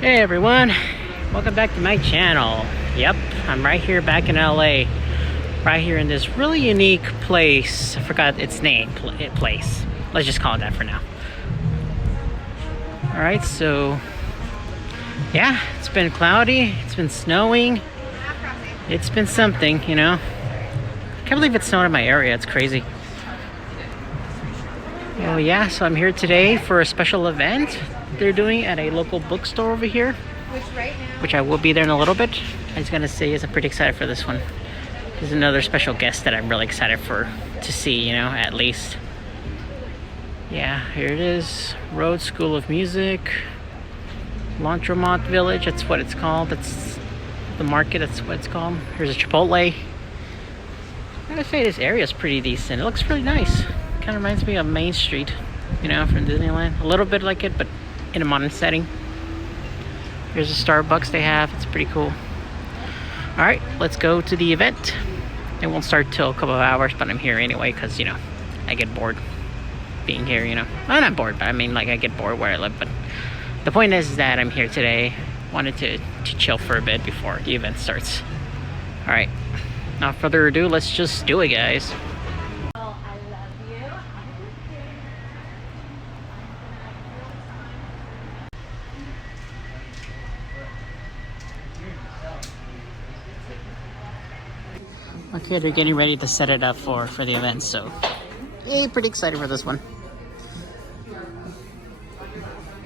Hey everyone, welcome back to my channel. Yep, I'm right here back in LA, right here in this really unique place. I forgot its name, place. Let's just call it that for now. Alright, so yeah, it's been cloudy, it's been snowing, it's been something, you know. I can't believe it snowed in my area, it's crazy. Oh yeah, so I'm here today for a special event they're doing at a local bookstore over here, which I will be there in a little bit. I was gonna say I'm pretty excited for this one. There's another special guest that I'm really excited to see, you know, at least. Yeah, here it is. Rhodes School of Music, Laundromat Village, that's what it's called. That's the market, that's what it's called. Here's a Chipotle. I gotta say this area is pretty decent. It looks really nice. Kind of reminds me of Main Street, you know, from Disneyland. A little bit like it, but in a modern setting. Here's a Starbucks they have. It's pretty cool. Alright, let's go to the event. It won't start till a couple of hours, but I'm here anyway because, you know, I get bored being here, you know. I'm not bored, but I mean, like, I get bored where I live. But the point is that I'm here today. Wanted to chill for a bit before the event starts. Alright, without further ado, let's just do it, guys. Okay, they're getting ready to set it up for the event, so hey, pretty excited for this one.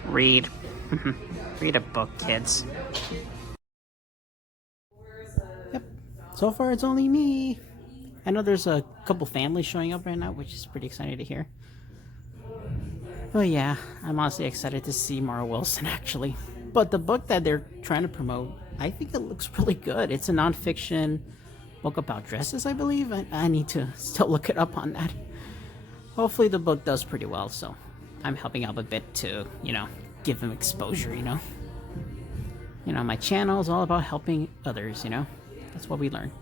Read. Read a book, kids. Yep, so far it's only me. I know there's a couple families showing up right now, which is pretty exciting to hear. But yeah, I'm honestly excited to see Mara Wilson, actually. But the book that they're trying to promote, I think it looks really good. It's a nonfiction book about dresses, I believe. I need to still look it up on that. Hopefully the book does pretty well, so I'm helping out a bit to, you know, give them exposure, you know. You know, my channel is all about helping others, you know. That's what we learn.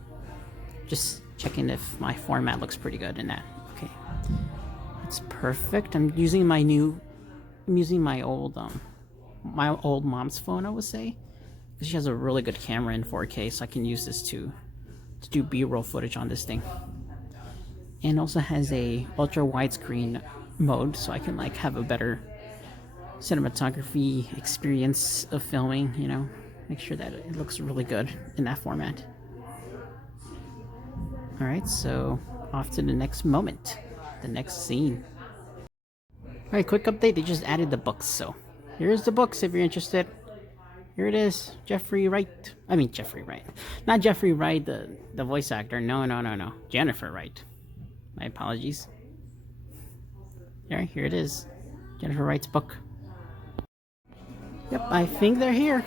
Just checking if my format looks pretty good in that. Okay. It's perfect. I'm using my old mom's phone, I would say. Because she has a really good camera in 4K, so I can use this to do B-roll footage on this thing. And also has a ultra widescreen mode, so I can like have a better cinematography experience of filming, you know, make sure that it looks really good in that format. All right, so off to the next moment, the next scene. All right, quick update, they just added the books, so here's the books if you're interested. Here it is, Jeffrey Wright. I mean, Jeffrey Wright. Not Jeffrey Wright, the voice actor. No. Jennifer Wright. My apologies. Here it is. Jennifer Wright's book. Yep, I think they're here.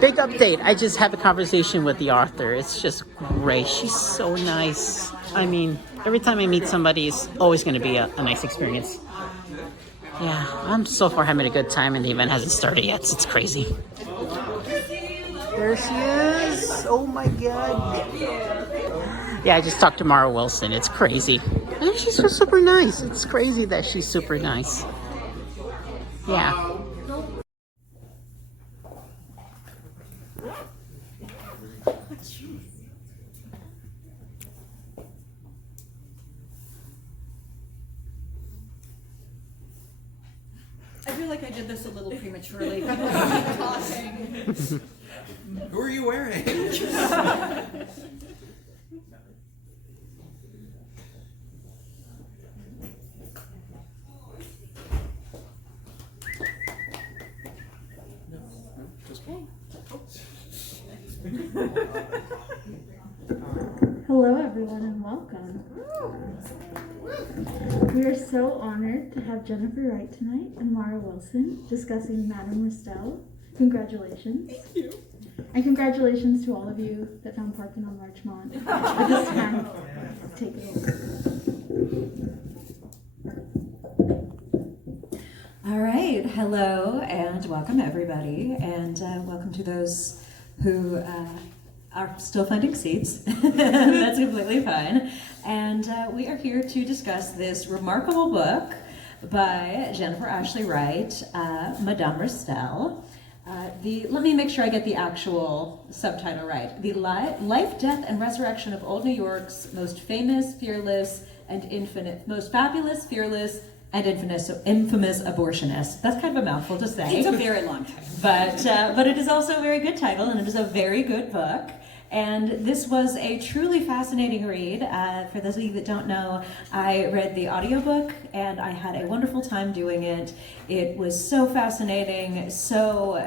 Big update. I just had a conversation with the author. It's just great. She's so nice. I mean, every time I meet somebody, it's always going to be a nice experience. Yeah, I'm so far having a good time and the event hasn't started yet. So it's crazy. There she is. Oh my god. Yeah, I just talked to Mara Wilson. It's crazy. And she's so super nice. It's crazy that she's super nice. Yeah. I feel like I did this a little prematurely. Talking. Who are you wearing? Hello everyone and welcome. We are so honored to have Jennifer Wright tonight and Mara Wilson discussing Madame Restell. Congratulations. Thank you. And congratulations to all of you that found parking on Larchmont at this time. Take it over. All right, hello and welcome everybody, and welcome to those who are still finding seats. That's completely fine. and we are here to discuss this remarkable book by Jennifer Ashley Wright, Madame Restell. Let me make sure I get the actual subtitle right. The Life, Death, and Resurrection of Old New York's most famous, fearless, and most fabulous, fearless, and infamous abortionist. That's kind of a mouthful to say. It's a very long time. But it is also a very good title, and it is a very good book. And this was a truly fascinating read. For those of you that don't know, I read the audiobook, and I had a wonderful time doing it. It was so fascinating, so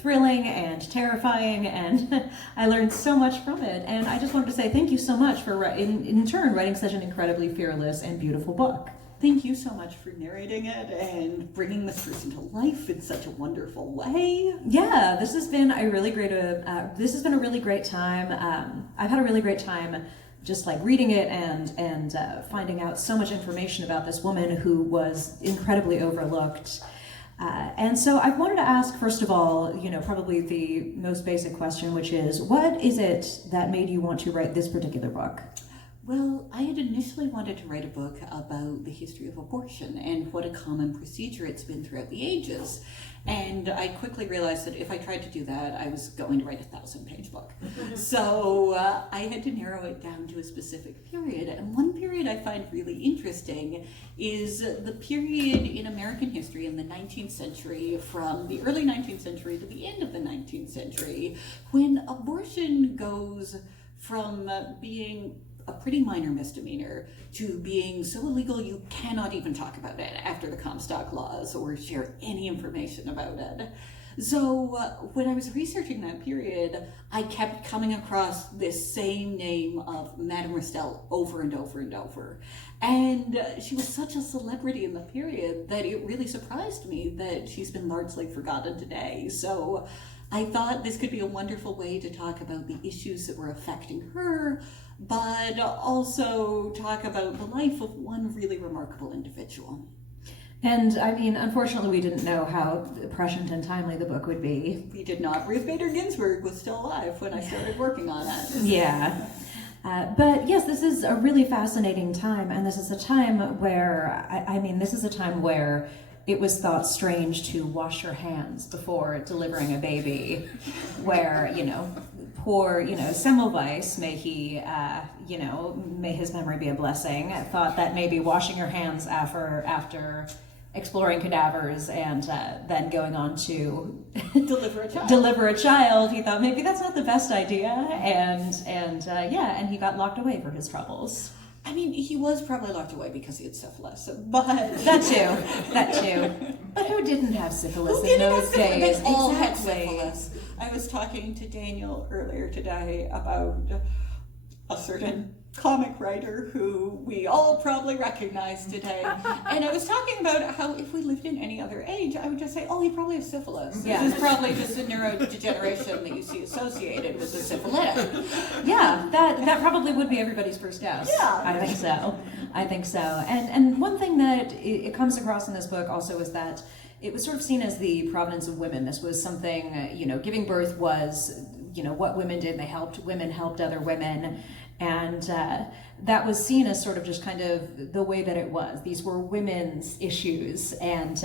thrilling and terrifying, and I learned so much from it. And I just wanted to say thank you so much for, in turn, writing such an incredibly fearless and beautiful book. Thank you so much for narrating it and bringing this person to life in such a wonderful way. Yeah, this has been a really great. This has been a really great time. I've had a really great time just like reading it and finding out so much information about this woman who was incredibly overlooked. And so I wanted to ask, first of all, probably the most basic question, which is, what is it that made you want to write this particular book? Well, I had initially wanted to write a book about the history of abortion and what a common procedure it's been throughout the ages. And I quickly realized that if I tried to do that, I was going to write a 1,000-page book. So I had to narrow it down to a specific period. And one period I find really interesting is the period in American history in the 19th century, from the early 19th century to the end of the 19th century, when abortion goes from being a pretty minor misdemeanor to being so illegal you cannot even talk about it after the Comstock laws or share any information about it. So when I was researching that period, I kept coming across this same name of Madame Restell over and over and over. And she was such a celebrity in the period that it really surprised me that she's been largely forgotten today. So I thought this could be a wonderful way to talk about the issues that were affecting her, but also talk about the life of one really remarkable individual. And I mean, unfortunately, we didn't know how prescient and timely the book would be. We did not. Ruth Bader Ginsburg was still alive when I started working on it. Yeah. But yes, this is a really fascinating time, and this is a time where, this is a time where it was thought strange to wash your hands before delivering a baby, where, poor, Semmelweis, may his memory be a blessing, thought that maybe washing your hands after exploring cadavers and then going on to deliver a child, he thought maybe that's not the best idea, and he got locked away for his troubles. I mean, he was probably locked away because he had syphilis, but... That too. But who didn't have syphilis in those days? They all had syphilis. I was talking to Daniel earlier today about a certain comic writer who we all probably recognize today. And I was talking about how if we lived in any other age, I would just say, oh, he probably has syphilis. Yeah. This is probably just a neurodegeneration that you see associated with the syphilitic. Yeah, that probably would be everybody's first guess. Yeah. I think so. And one thing that it comes across in this book also is that it was sort of seen as the provenance of women. This was something, giving birth was, what women did. Women helped other women. And that was seen as sort of just kind of the way that it was. These were women's issues. And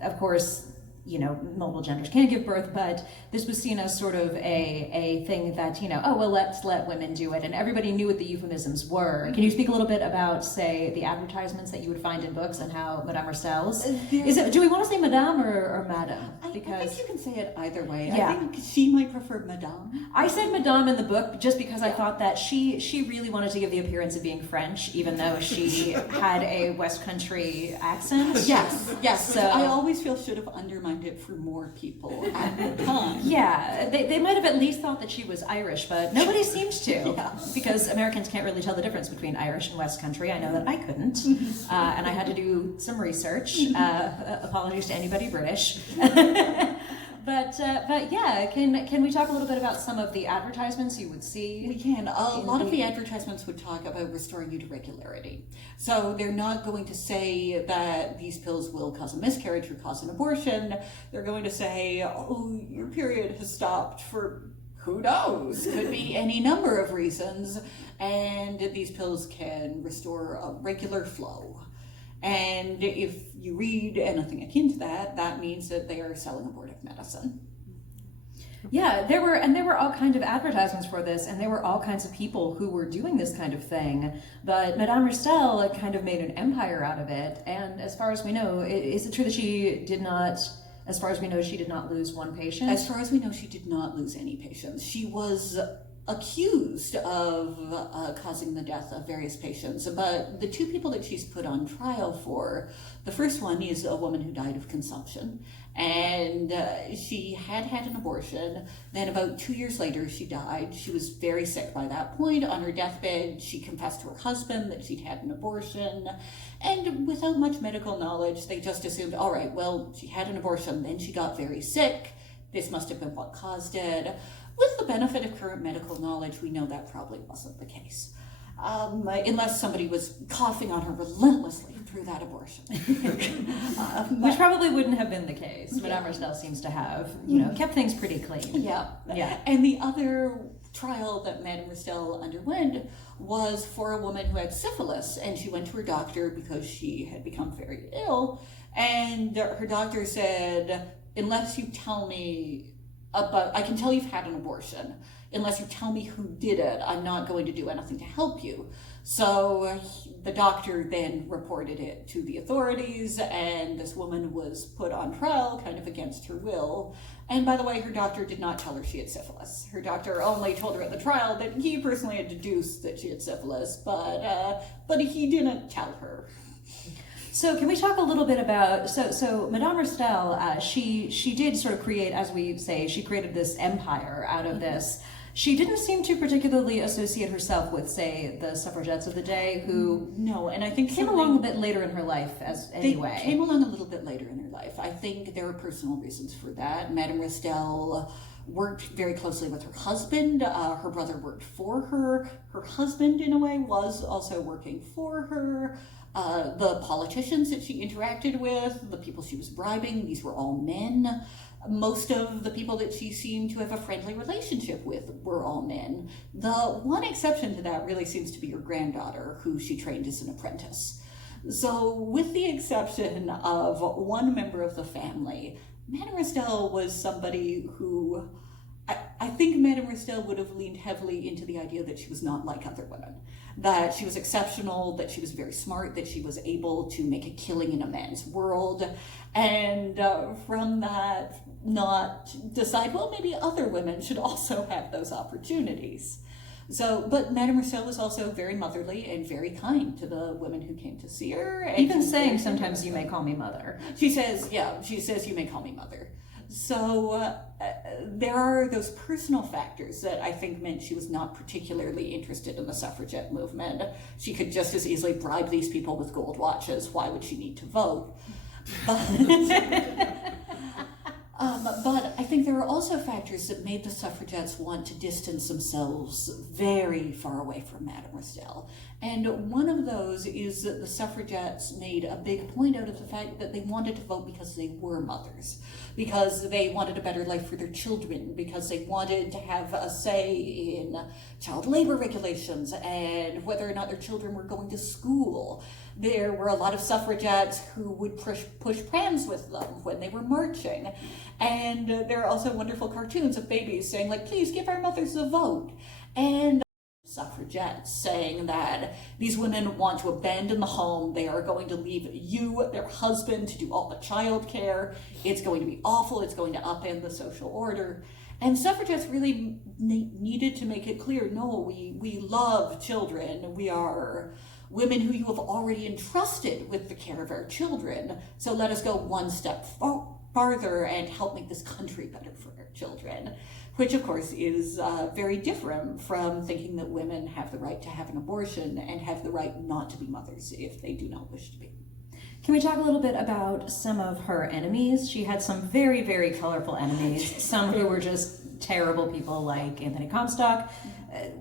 of course, multiple genders can give birth, but this was seen as sort of a thing that, let's let women do it. And everybody knew what the euphemisms were. Can you speak a little bit about, say, the advertisements that you would find in books and how Madame Restell's? Do we want to say Madame or Madame? I think you can say it either way. Yeah. I think she might prefer Madame. I said Madame in the book just because I thought that she really wanted to give the appearance of being French, even though she had a West Country accent. Yes. So I always feel should have undermined it for more people at the time. Yeah, they might have at least thought that she was Irish, but nobody seems to, Yeah. because Americans can't really tell the difference between Irish and West Country. I know that I couldn't, and I had to do some research. Apologies to anybody British. But yeah, can we talk a little bit about some of the advertisements you would see? We can. A lot of the advertisements would talk about restoring you to regularity. So they're not going to say that these pills will cause a miscarriage or cause an abortion. They're going to say, oh, your period has stopped for Who knows? Could be any number of reasons. And these pills can restore a regular flow. And if you read anything akin to that, that means that they are selling abortive medicine. Yeah, there were all kinds of advertisements for this, and there were all kinds of people who were doing this kind of thing. But Madame Restell kind of made an empire out of it. And as far as we know, is it true that she did not? As far as we know, she did not lose one patient? As far as we know, she did not lose any patients. She was accused of causing the death of various patients, but the two people that she's put on trial for, the first one is a woman who died of consumption, and she had an abortion. Then about 2 years later, she died. She was very sick by that point. On her deathbed, she confessed to her husband that she'd had an abortion, and without much medical knowledge, they just assumed, all right, well, she had an abortion, then she got very sick. This must have been what caused it. With the benefit of current medical knowledge, we know that probably wasn't the case. Unless somebody was coughing on her relentlessly through that abortion. Which probably wouldn't have been the case. Madame Restell seems to have, kept things pretty clean. Yeah. Yeah. And the other trial that Madame Restell underwent was for a woman who had syphilis, and she went to her doctor because she had become very ill, and her doctor said, unless you tell me I can tell you've had an abortion. Unless you tell me who did it, I'm not going to do anything to help you. So the doctor then reported it to the authorities, and this woman was put on trial kind of against her will. And by the way, her doctor did not tell her she had syphilis. Her doctor only told her at the trial that he personally had deduced that she had syphilis, but he didn't tell her. So can we talk a little bit about, so Madame Restell, she did sort of create, as we say, she created this empire out of this. She didn't seem to particularly associate herself with, say, the suffragettes of the day, who no, and I think came along a bit later in her life anyway. They came along a little bit later in her life. I think there are personal reasons for that. Madame Restell worked very closely with her husband. Her brother worked for her. Her husband, in a way, was also working for her. The politicians that she interacted with, the people she was bribing, these were all men. Most of the people that she seemed to have a friendly relationship with were all men. The one exception to that really seems to be her granddaughter, who she trained as an apprentice. So with the exception of one member of the family, Madame Restell was somebody who, I think Madame Restell would have leaned heavily into the idea that she was not like other women. That she was exceptional, that she was very smart, that she was able to make a killing in a man's world, and from that not decide, well, maybe other women should also have those opportunities. So, but Madame Restell was also very motherly and very kind to the women who came to see her. And even saying, sometimes you may call me mother. She says, you may call me mother. So there are those personal factors that I think meant she was not particularly interested in the suffragette movement. She could just as easily bribe these people with gold watches. Why would she need to vote? But I think there are also factors that made the suffragettes want to distance themselves very far away from Madame Restell. And one of those is that the suffragettes made a big point out of the fact that they wanted to vote because they were mothers, because they wanted a better life for their children, because they wanted to have a say in child labor regulations and whether or not their children were going to school. There were a lot of suffragettes who would push prams with them when they were marching. And there are also wonderful cartoons of babies saying, like, please give our mothers a vote. And suffragettes saying that these women want to abandon the home. They are going to leave you, their husband, to do all the child care. It's going to be awful. It's going to upend the social order. And suffragettes really needed to make it clear, no, we love children. We are women who you have already entrusted with the care of our children. So let us go one step farther and help make this country better for our children. Which, of course, is very different from thinking that women have the right to have an abortion and have the right not to be mothers if they do not wish to be. Can we talk a little bit about some of her enemies? She had some very, very colorful enemies, some who were just terrible people like Anthony Comstock.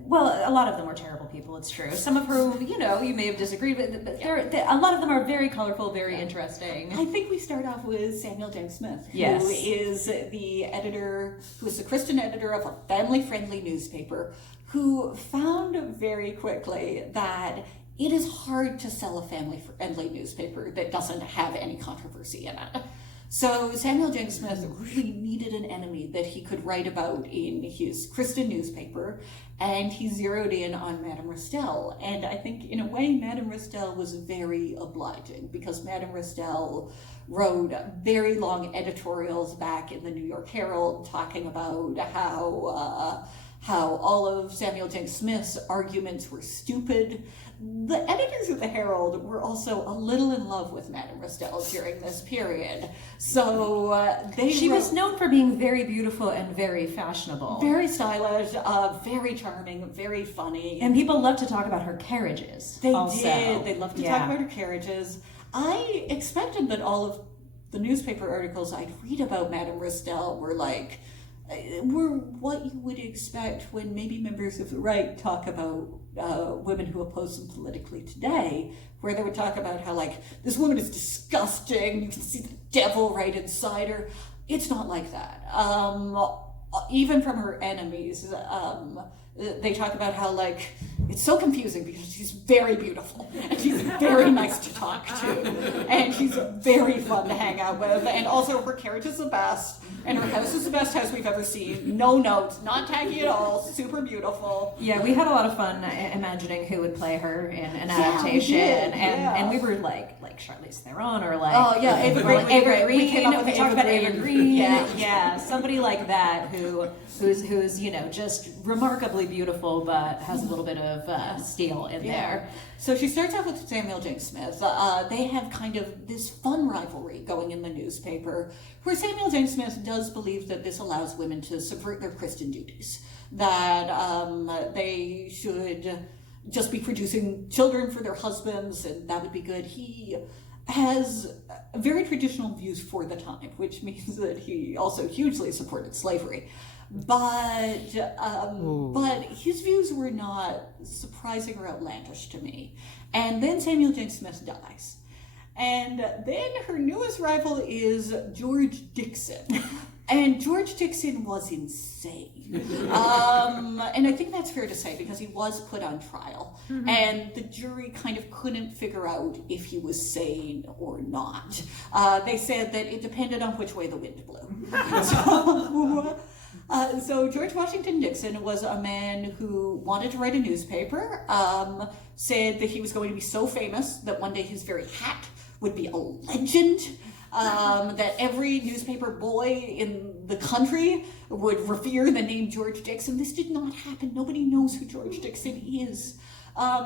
well, a lot of them were terrible people, it's true. Some of whom, you know, you may have disagreed with, but a lot of them are very colorful, very interesting. I think we start off with Samuel Jenks-Smith, Yes. who is the editor, who is the Christian editor of a family-friendly newspaper, who found very quickly that it is hard to sell a family-friendly newspaper that doesn't have any controversy in it. So Samuel Jenks-Smith really needed an enemy that he could write about in his Christian newspaper, and he zeroed in on Madame Restell. And I think, in a way, Madame Restell was very obliging, because Madame Restell wrote very long editorials back in the New York Herald talking about how all of Samuel Jenks-Smith's arguments were stupid. The editors of the Herald were also a little in love with Madame Restell during this period. So She was known for being very beautiful and very fashionable. very stylish, very charming, very funny. And people love to talk about her carriages. They also. did. They loved to talk about her carriages. I expected that all of the newspaper articles I'd read about Madame Restell were what you would expect when maybe members of the right talk about women who oppose them politically today, where they would talk about how, like, this woman is disgusting, you can see the devil right inside her. It's not like that. Even from her enemies, they talk about how, like, it's so confusing because she's very beautiful and she's very nice to talk to and she's very fun to hang out with, and also her carriage is the best and her house is the best house we've ever seen. No notes, not tacky at all, super beautiful. Yeah, we had a lot of fun imagining who would play her in an Yeah, we adaptation, did, and we were like Charlize Theron or like Ava Green. Ava We came up Green. with We talked about Ava Green. Yeah. Yeah, somebody like that who's you know, just remarkably beautiful but has a little bit of steel in there. So she starts off with Samuel Jenks-Smith. They have kind of this fun rivalry going in the newspaper, where Samuel Jenks-Smith does believe that this allows women to subvert their Christian duties, that they should just be producing children for their husbands, and that would be good. He has very traditional views for the time, which means that he also hugely supported slavery. But his views were not surprising or outlandish to me. And then Samuel Jenks-Smith dies. And then her newest rival is George Dixon. And George Dixon was insane. And I think that's fair to say, because he was put on trial. Mm-hmm. And the jury kind of couldn't figure out if he was sane or not. They said that it depended on which way the wind blew. So George Washington Dixon was a man who wanted to write a newspaper, said that he was going to be so famous that one day his very hat would be a legend, that every newspaper boy in the country would revere the name George Dixon. This did not happen. Nobody knows who George Dixon is.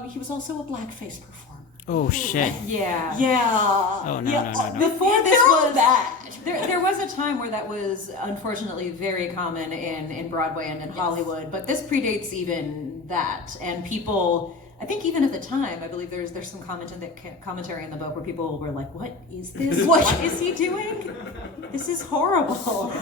He was also a blackface performer. Oh, shit. Yeah. Yeah. Oh, no. Before this was that. There was a time where that was unfortunately very common in Broadway and in Hollywood, but this predates even that. And people, I think even at the time, I believe there's some commentary in the book where people were like, "What is this? What is he doing? This is horrible."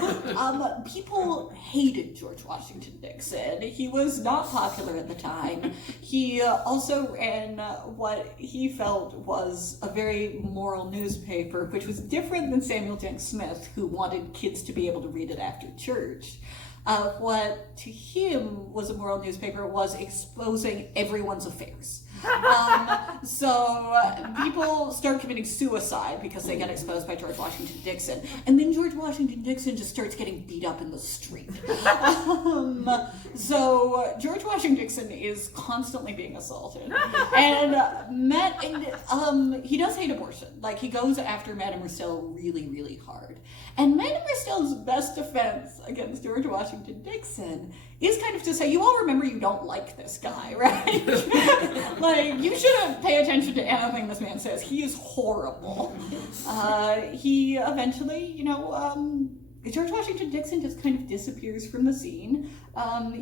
People hated George Washington Dixon. He was not popular at the time. He also ran what he felt was a very moral newspaper, which was different than Samuel Jenks-Smith, who wanted kids to be able to read it after church. What to him was a moral newspaper was exposing everyone's affairs. So people start committing suicide because they get exposed by George Washington Dixon. And then George Washington Dixon just starts getting beat up in the street. So George Washington Dixon is constantly being assaulted. And he does hate abortion. Like, he goes after Madame Restell really, really hard. And Madame Restell's best defense against George Washington Dixon is kind of to say, you all remember you don't like this guy, right? Like, you shouldn't pay attention to anything this man says. He is horrible. He eventually, George Washington Dixon just kind of disappears from the scene.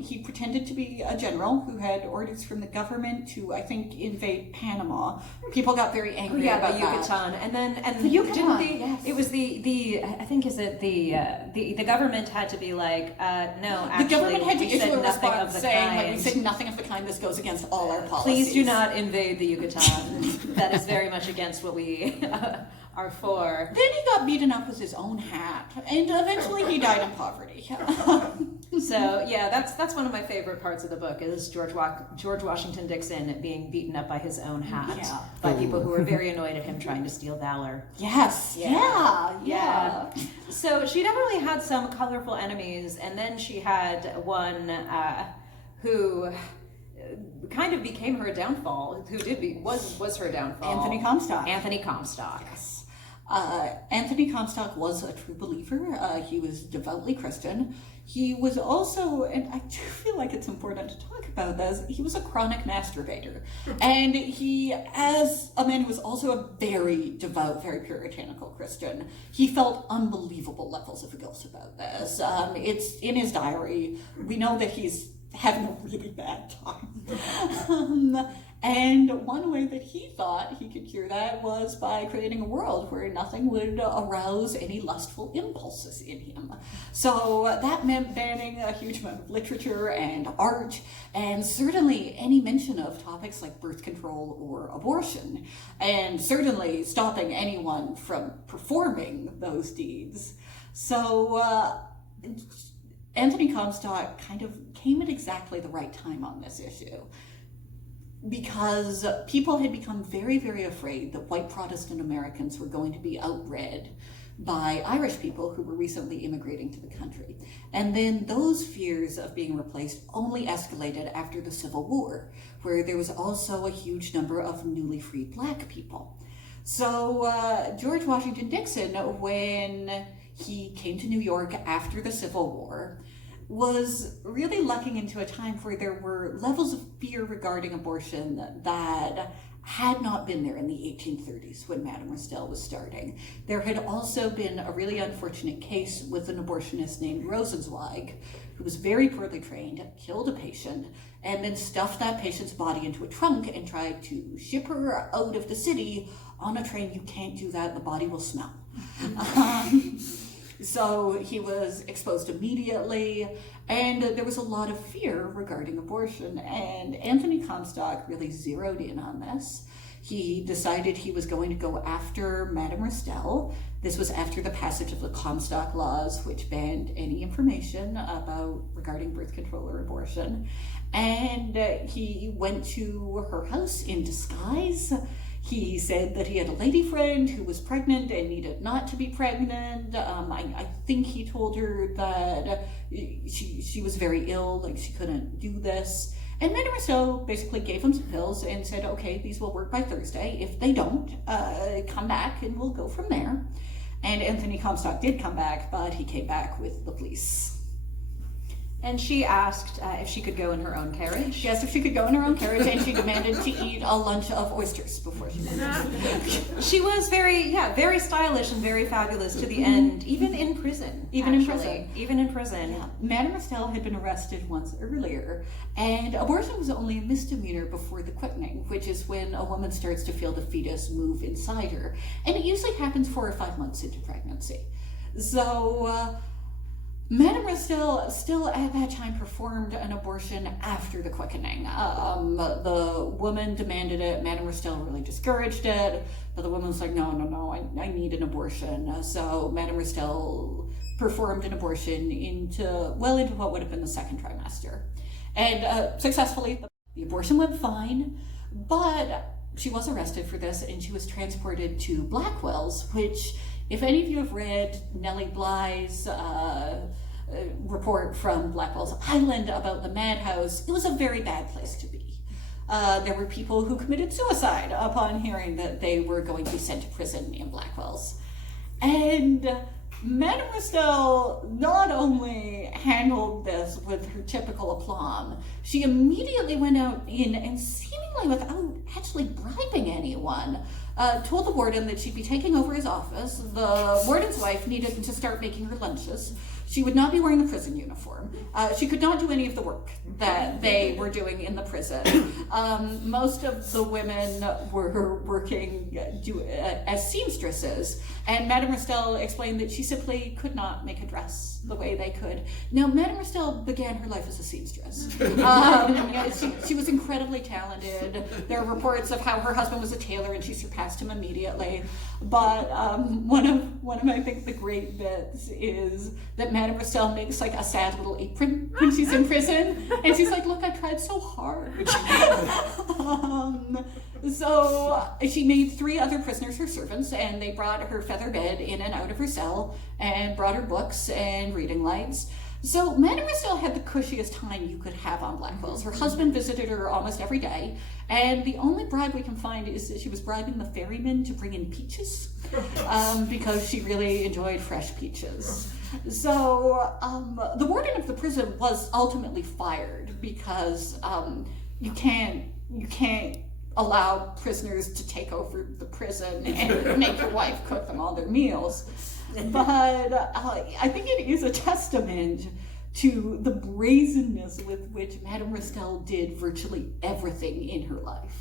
He pretended to be a general who had orders from the government to, I think, invade Panama. People got very angry about the that. Yucatan, and The Yucatan, didn't yes. it was the I think is it the government had to be like no, actually The government had to we issue said a nothing of response the saying, like, we kind. said nothing of the kind. This goes against all our policies. Please do not invade the Yucatan. That is very much against what we are for. Then he got beaten up with his own hat, and eventually he died in poverty. So yeah, that's one of my favorite parts of the book is George Washington Dixon being beaten up by his own hat by people who were very annoyed at him trying to steal valor. Yes. Yeah. So she definitely had some colorful enemies, and then she had one who kind of became her downfall. Was her downfall? Anthony Comstock. Anthony Comstock. Yes. Anthony Comstock was a true believer. He was devoutly Christian. He was also, and I do feel like it's important to talk about this, he was a chronic masturbator. And he, as a man who was also a very devout, very puritanical Christian, he felt unbelievable levels of guilt about this. It's in his diary. We know that he's having a really bad time. And one way that he thought he could cure that was by creating a world where nothing would arouse any lustful impulses in him. So that meant banning a huge amount of literature and art, and certainly any mention of topics like birth control or abortion, and certainly stopping anyone from performing those deeds. So Anthony Comstock kind of came at exactly the right time on this issue, because people had become very, very afraid that white Protestant Americans were going to be outbred by Irish people who were recently immigrating to the country. And then those fears of being replaced only escalated after the Civil War, where there was also a huge number of newly freed Black people. So George Washington Dixon, when he came to New York after the Civil War, was really lucking into a time where there were levels of fear regarding abortion that had not been there in the 1830s when Madame Restell was starting. There had also been a really unfortunate case with an abortionist named Rosenzweig, who was very poorly trained, killed a patient, and then stuffed that patient's body into a trunk and tried to ship her out of the city on a train. You can't do that, the body will smell. So he was exposed immediately, and there was a lot of fear regarding abortion, and Anthony Comstock really zeroed in on this. He decided he was going to go after Madame Restell. This was after the passage of the Comstock laws, which banned any information regarding birth control or abortion. And he went to her house in disguise. He said that he had a lady friend who was pregnant and needed not to be pregnant. I think he told her that she was very ill, like she couldn't do this. And Madame Restell basically gave him some pills and said, okay, these will work by Thursday. If they don't, come back and we'll go from there. And Anthony Comstock did come back, but he came back with the police. And she asked if she could go in her own carriage. She asked if she could go in her own carriage, and she demanded to eat a lunch of oysters before she went. She was very stylish and very fabulous to the end, even in prison. Even in prison. Yeah. Madame Restell had been arrested once earlier, and abortion was only a misdemeanor before the quickening, which is when a woman starts to feel the fetus move inside her. And it usually happens 4 or 5 months into pregnancy. So, Madame Restell still at that time performed an abortion after the quickening. The woman demanded it. Madame Restell really discouraged it, but the woman was like, no, I need an abortion. So Madame Restell performed an abortion into what would have been the second trimester. And successfully, the abortion went fine, but she was arrested for this, and she was transported to Blackwell's, which, if any of you have read Nellie Bly's report from Blackwell's Island about the madhouse, it was a very bad place to be. There were people who committed suicide upon hearing that they were going to be sent to prison in Blackwell's. And Madame Restell not only handled this with her typical aplomb, she immediately went out in and seemingly without actually bribing anyone, told the warden that she'd be taking over his office. The warden's wife needed to start making her lunches. She would not be wearing the prison uniform. She could not do any of the work that they were doing in the prison. Most of the women were working as seamstresses, and Madame Restell explained that she simply could not make a dress the way they could. Now, Madame Restell began her life as a seamstress. She was incredibly talented. There are reports of how her husband was a tailor and she surpassed him immediately. But one of I think the great bits is that Madame Restell makes like a sad little apron when she's in prison, and she's like, "Look, I tried so hard." So she made 3 other prisoners her servants, and they brought her feather bed in and out of her cell, and brought her books and reading lights. So Madame Restell had the cushiest time you could have on Blackwell's. Her husband visited her almost every day, and the only bribe we can find is that she was bribing the ferryman to bring in peaches, because she really enjoyed fresh peaches. So the warden of the prison was ultimately fired because you can't allow prisoners to take over the prison and make your wife cook them all their meals. But I think it is a testament to the brazenness with which Madame Restell did virtually everything in her life.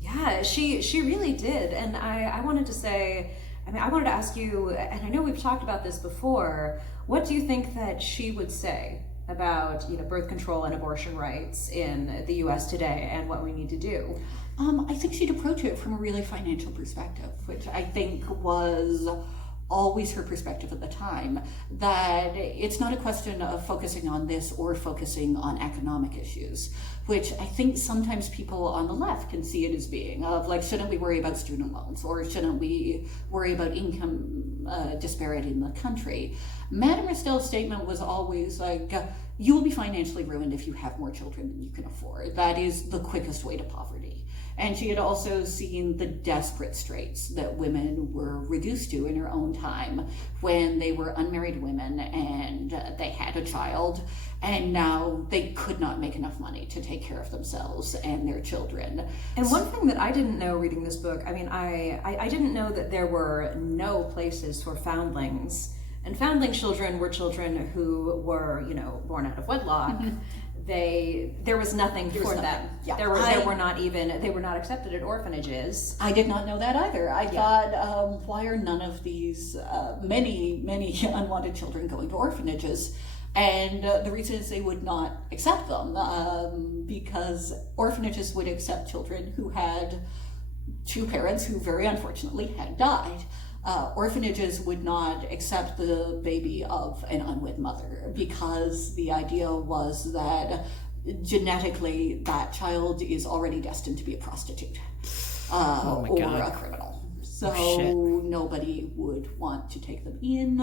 Yeah, she really did. And I wanted to say, I wanted to ask you, and I know we've talked about this before, what do you think that she would say about birth control and abortion rights in the U.S. today and what we need to do? I think she'd approach it from a really financial perspective, which I think was always her perspective at the time, that it's not a question of focusing on this or focusing on economic issues, which I think sometimes people on the left can see it as being, of like, shouldn't we worry about student loans, or shouldn't we worry about income disparity in the country? Madame Restell's statement was always like, you will be financially ruined if you have more children than you can afford. That is the quickest way to poverty. And she had also seen the desperate straits that women were reduced to in her own time when they were unmarried women and they had a child, and now they could not make enough money to take care of themselves and their children. And one thing that I didn't know reading this book, I didn't know that there were no places for foundlings. And foundling children were children who were, born out of wedlock. Mm-hmm. There was nothing for them. Yeah. They were not accepted at orphanages. I did not know that either. I thought, why are none of these many unwanted children going to orphanages? And the reason is they would not accept them, because orphanages would accept children who had 2 parents who very unfortunately had died. Orphanages would not accept the baby of an unwed mother, because the idea was that genetically that child is already destined to be a prostitute or a criminal. So nobody would want to take them in.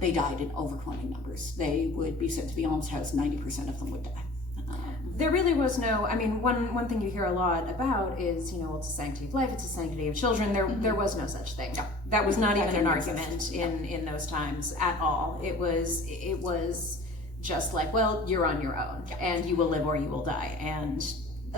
They died in overwhelming numbers. They would be sent to the almshouse, 90% of them would die. There really was no, one thing you hear a lot about is, it's a sanctity of life, it's a sanctity of children. There was no such thing. No. That was not even an argument in those times at all. It was just like, well, you're on your own, and you will live or you will die, and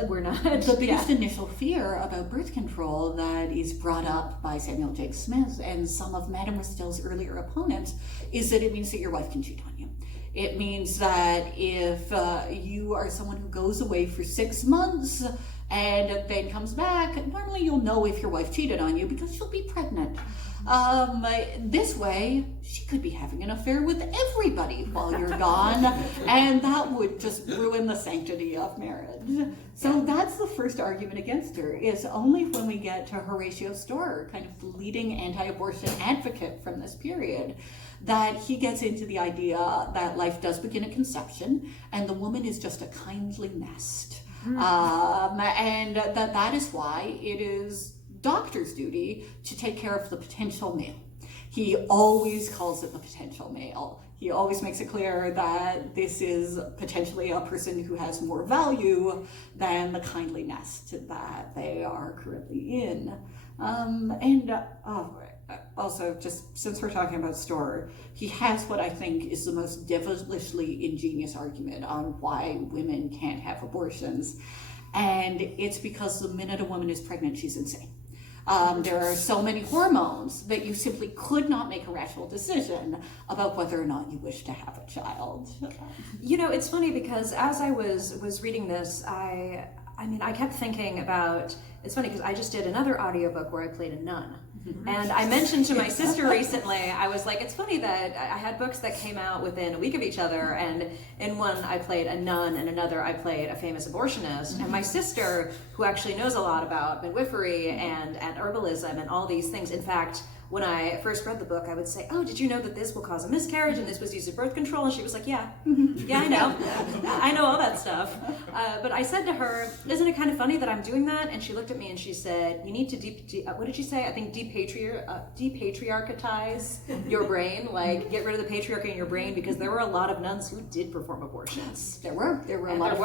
we're not. The biggest initial fear about birth control that is brought up by Samuel J. Smith and some of Madame Restell's earlier opponents is that it means that your wife can cheat on you. It means that if you are someone who goes away for 6 months and then comes back, normally you'll know if your wife cheated on you because she'll be pregnant. This way, she could be having an affair with everybody while you're gone, and that would just ruin the sanctity of marriage. So that's the first argument against her, is only when we get to Horatio Storer, kind of the leading anti-abortion advocate from this period, that he gets into the idea that life does begin at conception, and the woman is just a kindly nest. And that is why it is doctor's duty to take care of the potential male. He always calls it the potential male. He always makes it clear that this is potentially a person who has more value than the kindly nest that they are currently in. also, just since we're talking about Storer, he has what I think is the most devilishly ingenious argument on why women can't have abortions. And it's because the minute a woman is pregnant, she's insane. There are so many hormones that you simply could not make a rational decision about whether or not you wish to have a child. You know, it's funny because as I was reading this, I kept thinking about, it's funny because I just did another audiobook where I played a nun. And I mentioned to my sister recently, I was like, it's funny that I had books that came out within a week of each other, and in one I played a nun, and another I played a famous abortionist. And my sister, who actually knows a lot about midwifery and herbalism and all these things, in fact, when I first read the book, I would say, oh, did you know that this will cause a miscarriage and this was used as birth control? And she was like, yeah, I know. I know all that stuff. But I said to her, isn't it kind of funny that I'm doing that? And she looked at me and she said, you need to, what did she say? I think depatriarchatize your brain, like get rid of the patriarchy in your brain, because there were a lot of nuns who did perform abortions. There were a lot.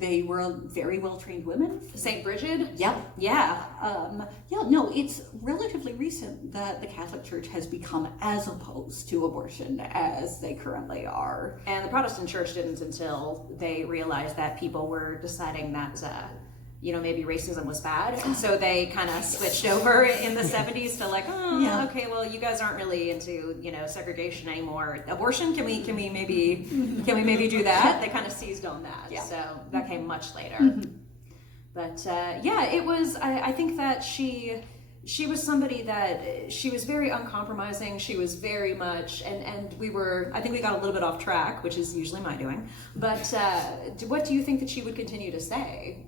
They were very well-trained women. St. Bridget? Yep. Yeah. No, it's relatively recent that the Catholic Church has become as opposed to abortion as they currently are. And the Protestant Church didn't until they realized that people were deciding that, maybe racism was bad. And so they kind of switched over in the 70s to like, okay, well, you guys aren't really into, segregation anymore. Abortion, can we maybe do that? They kind of seized on that. Yeah. So that came much later. But it was, I think that she was somebody that she was very uncompromising. She was very much, and I think we got a little bit off track, which is usually my doing. But what do you think that she would continue to say?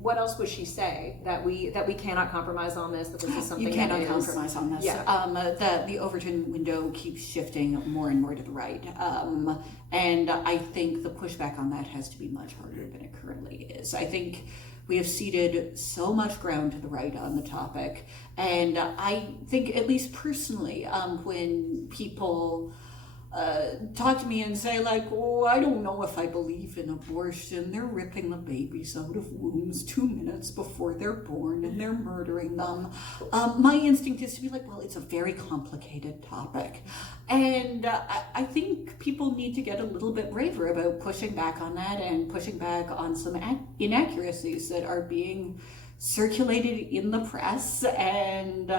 What else would she say that we cannot compromise on this? That this is something you cannot compromise on this. Yeah. The Overton window keeps shifting more and more to the right, and I think the pushback on that has to be much harder than it currently is. I think we have ceded so much ground to the right on the topic. And I think, at least personally, when people talk to me and say, like, oh, I don't know if I believe in abortion. They're ripping the babies out of wombs 2 minutes before they're born and they're murdering them. My instinct is to be like, well, it's a very complicated topic. And I think people need to get a little bit braver about pushing back on that and pushing back on some inaccuracies that are being circulated in the press. And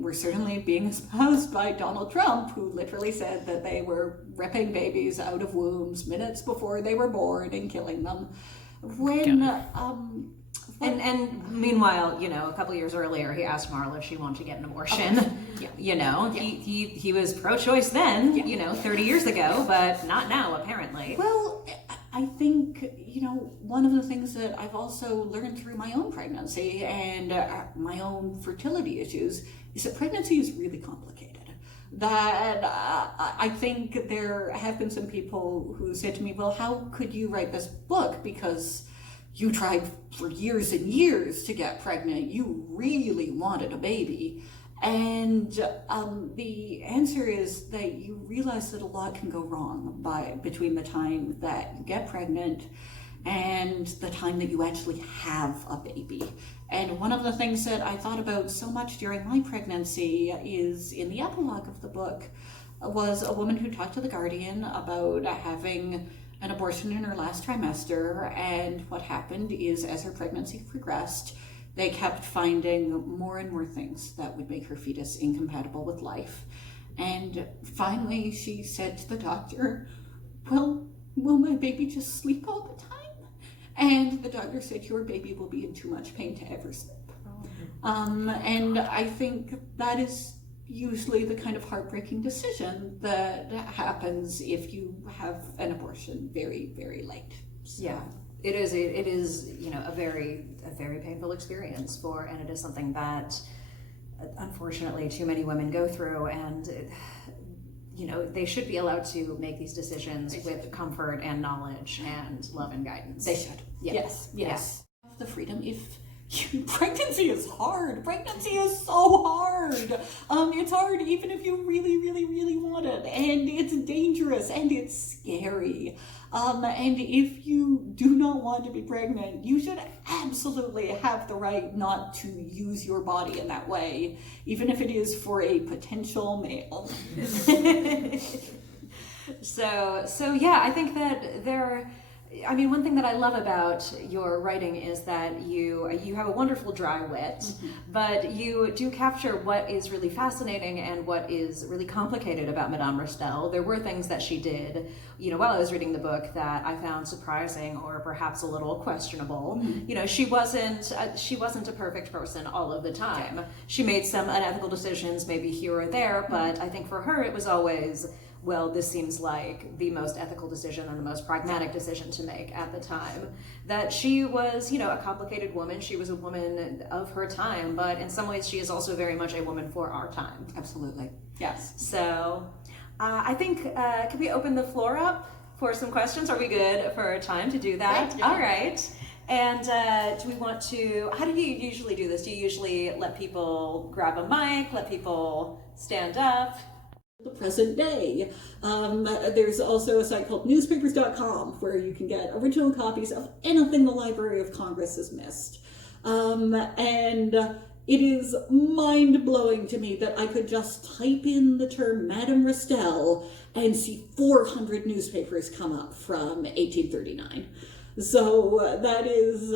we're certainly being espoused by Donald Trump, who literally said that they were ripping babies out of wombs minutes before they were born and killing them. And meanwhile, a couple years earlier, he asked Marla if she wanted to get an abortion. He was pro-choice then, 30 years ago, but not now, apparently. Well, I think, one of the things that I've also learned through my own pregnancy and my own fertility issues is that pregnancy is really complicated. That I think there have been some people who said to me, well, how could you write this book? Because you tried for years and years to get pregnant. You really wanted a baby. And the answer is that you realize that a lot can go wrong between the time that you get pregnant and the time that you actually have a baby. And one of the things that I thought about so much during my pregnancy is in the epilogue of the book was a woman who talked to The Guardian about having an abortion in her last trimester, and what happened is as her pregnancy progressed, they kept finding more and more things that would make her fetus incompatible with life. And finally she said to the doctor, well, will my baby just sleep all the time? And the doctor said, your baby will be in too much pain to ever sleep. And I think that is usually the kind of heartbreaking decision that happens if you have an abortion very, very late. So. Yeah. It is, a very painful experience and it is something that, unfortunately, too many women go through, and, they should be allowed to make these decisions with comfort and knowledge and love and guidance. They should. Yeah. Yes. The freedom, if pregnancy is hard. Pregnancy is so hard. It's hard even if you really, really, really want it. And it's dangerous and it's scary. And if you do not want to be pregnant, you should absolutely have the right not to use your body in that way, even if it is for a potential male. So yeah, I think that one thing that I love about your writing is that you have a wonderful dry wit, but you do capture what is really fascinating and what is really complicated about Madame Restell. There were things that she did, while I was reading the book that I found surprising or perhaps a little questionable. She wasn't a perfect person all of the time. She made some unethical decisions, maybe here or there, but I think for her it was always, well, this seems like the most ethical decision and the most pragmatic decision to make at the time. That she was, a complicated woman. She was a woman of her time, but in some ways she is also very much a woman for our time. Absolutely. Yes. So I think, could we open the floor up for some questions? Are we good for time to do that? Yeah. All right. And do we want to, how do you usually do this? Do you usually let people grab a mic, let people stand up? The present day. There's also a site called newspapers.com where you can get original copies of anything the Library of Congress has missed. And it is mind-blowing to me that I could just type in the term Madame Restell and see 400 newspapers come up from 1839. So that is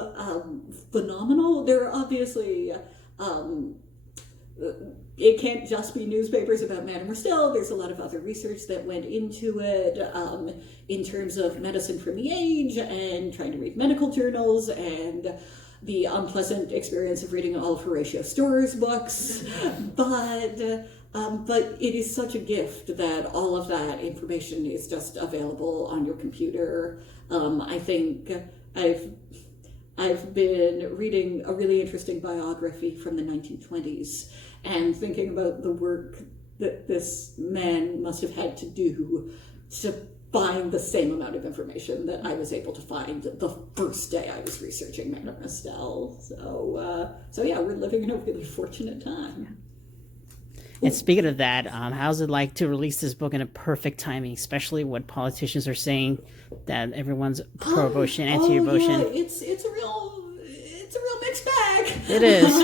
phenomenal. There are obviously it can't just be newspapers about Madame Restell. There's a lot of other research that went into it in terms of medicine from the age and trying to read medical journals and the unpleasant experience of reading all of Horatio Storer's books. But it is such a gift that all of that information is just available on your computer. I think I've been reading a really interesting biography from the 1920s and thinking about the work that this man must have had to do to find the same amount of information that I was able to find the first day I was researching Madame Restell. So yeah, we're living in a really fortunate time. And speaking of that, how's it like to release this book in a perfect timing, especially what politicians are saying that everyone's pro-abortion, anti-abortion? Yeah, it's a real mixed bag. It is.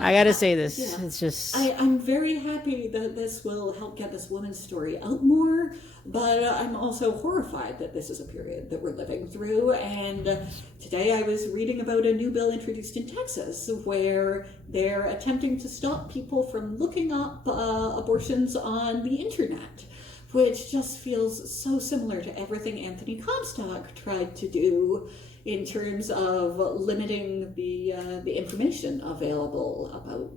I gotta say this. Yeah. It's just. I'm very happy that this will help get this woman's story out more, but I'm also horrified that this is a period that we're living through. And today I was reading about a new bill introduced in Texas where they're attempting to stop people from looking up abortions on the internet, which just feels so similar to everything Anthony Comstock tried to do in terms of limiting the information available about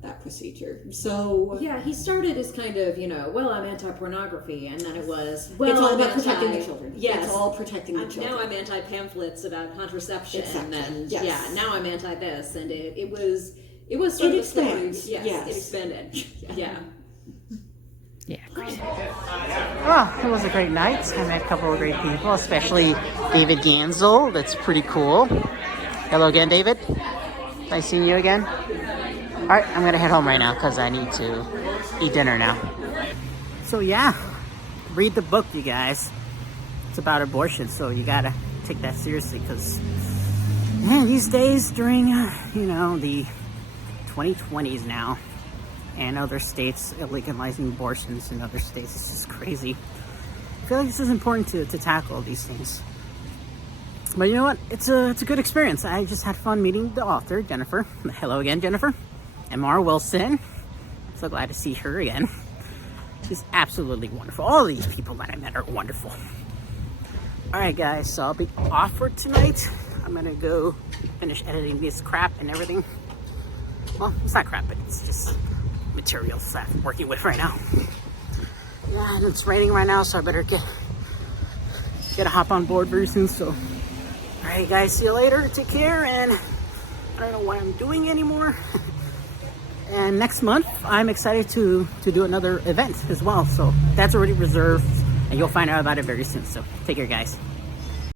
that procedure. So yeah, he started as kind of, well, I'm anti-pornography, and then it was, well, it's all I'm about protecting the children. Yes, it's all protecting the children. Now I'm anti-pamphlets about contraception, exactly. and yes. yeah, now I'm anti-this, and it was sort of expands. Yes, it expanded. Yeah. Yeah, great. Well, it was a great night. I met a couple of great people, especially David Ganssle. That's pretty cool. Hello again, David. Nice seeing you again. All right, I'm gonna head home right now because I need to eat dinner now. So yeah, read the book, you guys. It's about abortion, so you gotta take that seriously because, man, these days during, the 2020s now, and other states legalizing abortions in other states. It's just crazy. I feel like this is important to tackle these things. But you know what? It's a good experience. I just had fun meeting the author, Jennifer. Hello again, Jennifer. And Mara Wilson. So glad to see her again. She's absolutely wonderful. All these people that I met are wonderful. All right, guys. So I'll be off for tonight. I'm going to go finish editing this crap and everything. Well, it's not crap, but it's just materials that I'm working with right now. Yeah, and it's raining right now, so I better get a hop on board very soon. So, all right, guys, see you later. Take care, and I don't know what I'm doing anymore. And next month, I'm excited to do another event as well. So that's already reserved, and you'll find out about it very soon. So take care, guys.